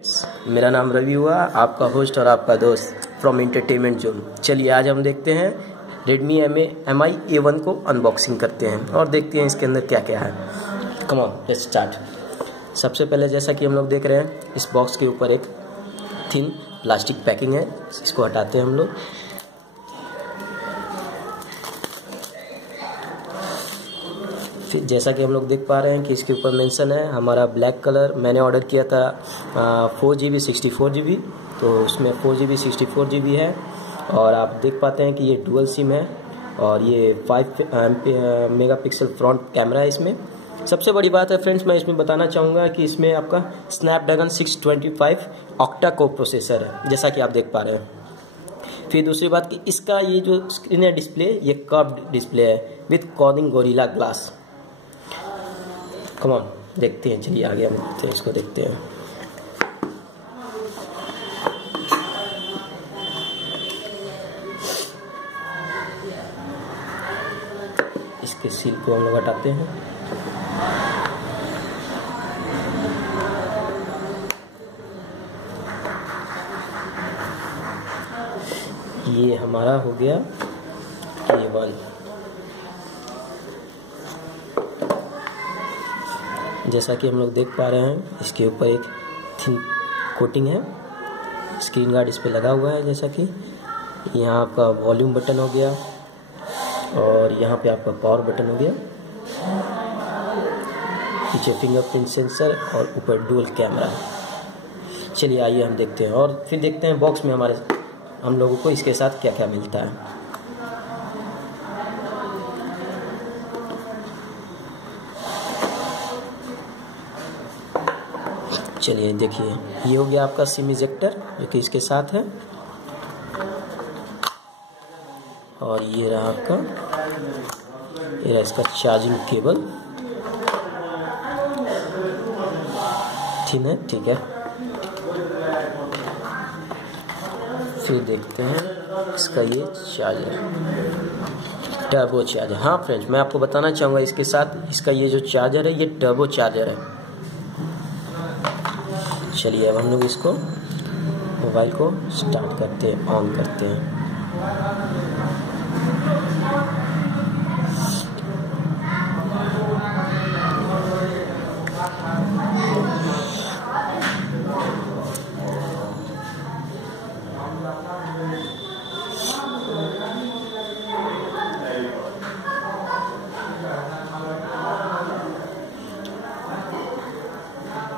मेरा नाम रवि हुआ, आपका होस्ट और आपका दोस्त फ्रॉम एंटरटेनमेंट जोन। चलिए आज हम देखते हैं Redmi Mi A1 को अनबॉक्सिंग करते हैं और देखते हैं इसके अंदर क्या क्या है। Come on let's start. सबसे पहले जैसा कि हम लोग देख रहे हैं, इस बॉक्स के ऊपर एक थिन प्लास्टिक पैकिंग है, इसको हटाते हैं हम लोग। फिर जैसा कि हम लोग देख पा रहे हैं कि इसके ऊपर मेंशन है हमारा ब्लैक कलर। मैंने ऑर्डर किया था 4GB 64GB, तो उसमें 4GB 64GB है। और आप देख पाते हैं कि ये डुअल सिम है और ये 5 मेगापिक्सल फ्रंट कैमरा है इसमें। सबसे बड़ी बात है फ्रेंड्स, मैं इसमें बताना चाहूँगा कि इसमें आपका स्नैपड्रैगन 625 ऑक्टा कोर प्रोसेसर है, जैसा कि आप देख पा रहे हैं। फिर दूसरी बात कि इसका ये जो स्क्रीन है डिस्प्ले, ये कर्व्ड डिस्प्ले है with cornering gorilla glass. Come on देखते हैं, चलिए आगे हम देखते हैं, इसको देखते हैं। इसके सील को हम लोग हटाते हैं। ये हमारा हो गया A1। जैसा कि हम लोग देख पा रहे हैं, इसके ऊपर एक थिन कोटिंग है, स्क्रीन गार्ड इस पर लगा हुआ है। जैसा कि यहाँ आपका वॉल्यूम बटन हो गया और यहाँ पे आपका पावर बटन हो गया, पीछे फिंगरप्रिंट सेंसर और ऊपर डुअल कैमरा। चलिए आइए हम देखते हैं और फिर देखते हैं बॉक्स में हम लोगों को इसके साथ क्या क्या मिलता है। चलिए देखिए, ये हो गया आपका सिम इजेक्टर जो कि इसके साथ है, और ये रहा आपका, ये रहा इसका चार्जिंग केबल। ठीक है, ठीक है। फिर देखते हैं इसका ये चार्जर, टर्बो चार्जर। हाँ फ्रेंड्स, मैं आपको बताना चाहूँगा इसके साथ इसका ये जो चार्जर है, ये टर्बो चार्जर है। चलिए अब हम लोग इसको मोबाइल को स्टार्ट करते हैं, ऑन करते हैं।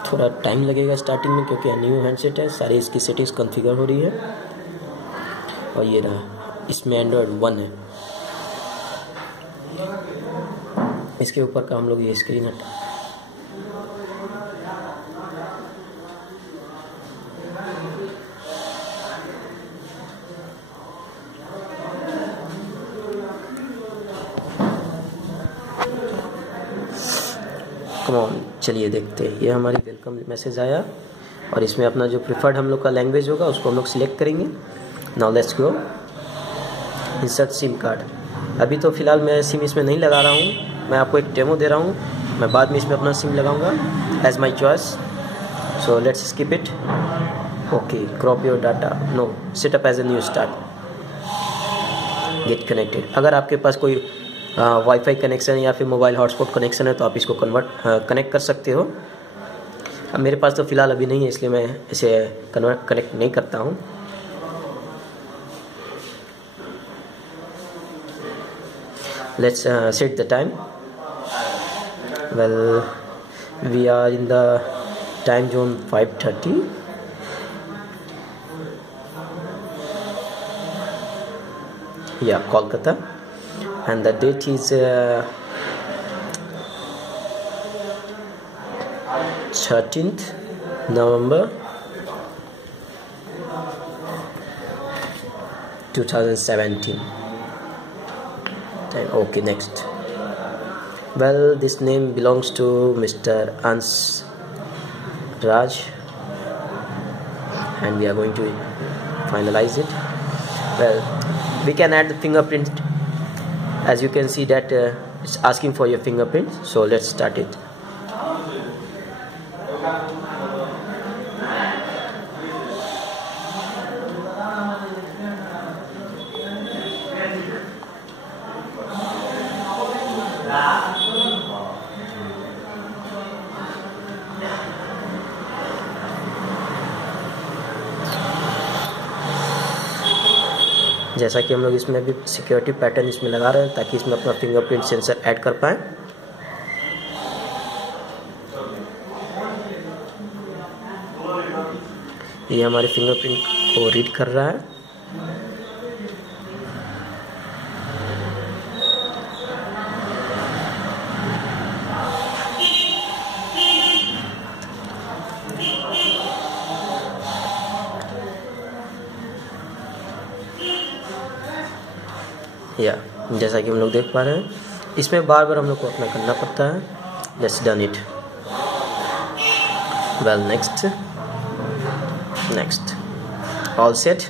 थोड़ा टाइम लगेगा स्टार्टिंग में क्योंकि न्यू हैंडसेट है, सारी इसकी सेटिंग्स कॉन्फ़िगर हो रही है। और ये रहा, इसमें एंड्रॉयड 1 है। इसके ऊपर का हम लोग ये स्क्रीन हटा, कम ऑन। चलिए देखते हैं, ये हमारी वेलकम मैसेज आया और इसमें अपना जो प्रिफर्ड हम लोग का लैंग्वेज होगा उसको हम लोग सिलेक्ट करेंगे। Now let's go insert SIM card. अभी तो फिलहाल मैं सिम इसमें नहीं लगा रहा हूँ, मैं आपको एक डेमो दे रहा हूँ, मैं बाद में इसमें अपना सिम लगाऊंगा as my choice. So let's skip it. Okay, crop your data, no, setup as a new start, get connected. अगर आपके पास कोई वाईफाई कनेक्शन या फिर मोबाइल हॉटस्पॉट कनेक्शन है तो आप इसको कनेक्ट कर सकते हो। अब मेरे पास तो फ़िलहाल अभी नहीं है, इसलिए मैं इसे कनेक्ट नहीं करता हूँ। Let's set the time. Well we are in the time zone 5:30। या Kolkata, and the date is 13th November 2017. And okay, next. Well, this name belongs to Mr. Ans Raj and we are going to finalize it. Well, we can add the fingerprint. As you can see that it's asking for your fingerprint, so let's start it. जैसा कि हम लोग इसमें भी security pattern इसमें लगा रहे हैं ताकि इसमें अपना फिंगरप्रिंट सेंसर ऐड कर पाएँ। ये हमारे फिंगरप्रिंट को रीड कर रहा है। या जैसा कि हम लोग देख पा रहे हैं, इसमें बार बार हम लोग को अपना करना पड़ता है। Let's done it. Well, next all set.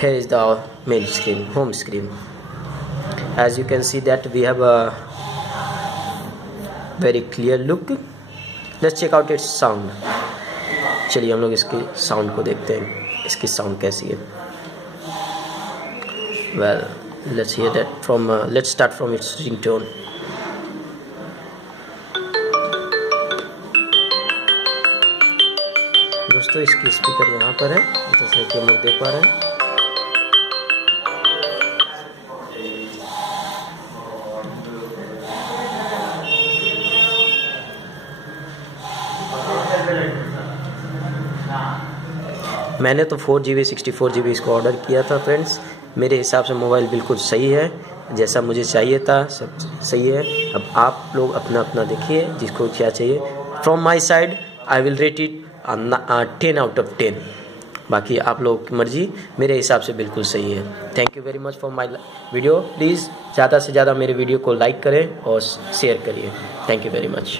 Here is the main screen, home screen. As you can see that we have a very clear look. Let's check out its sound. चलिए हम लोग इसकी साउंड को देखते हैं, इसकी sound कैसी है। Well, let's hear that from let's start from its ringtone. दोस्तों इसकी स्पीकर यहाँ पर है, जैसे कि हम लोग देख पा रहे हैं। मैंने तो 4GB 64GB इसको ऑर्डर किया था फ्रेंड्स। मेरे हिसाब से मोबाइल बिल्कुल सही है, जैसा मुझे चाहिए था सब सही है। अब आप लोग अपना अपना देखिए जिसको क्या चाहिए। From my side I will rate it 10 out of 10। बाकी आप लोगों की मर्जी, मेरे हिसाब से बिल्कुल सही है। Thank you very much for my video. Please ज़्यादा से ज़्यादा मेरे वीडियो को लाइक करें और शेयर करिए। Thank you very much.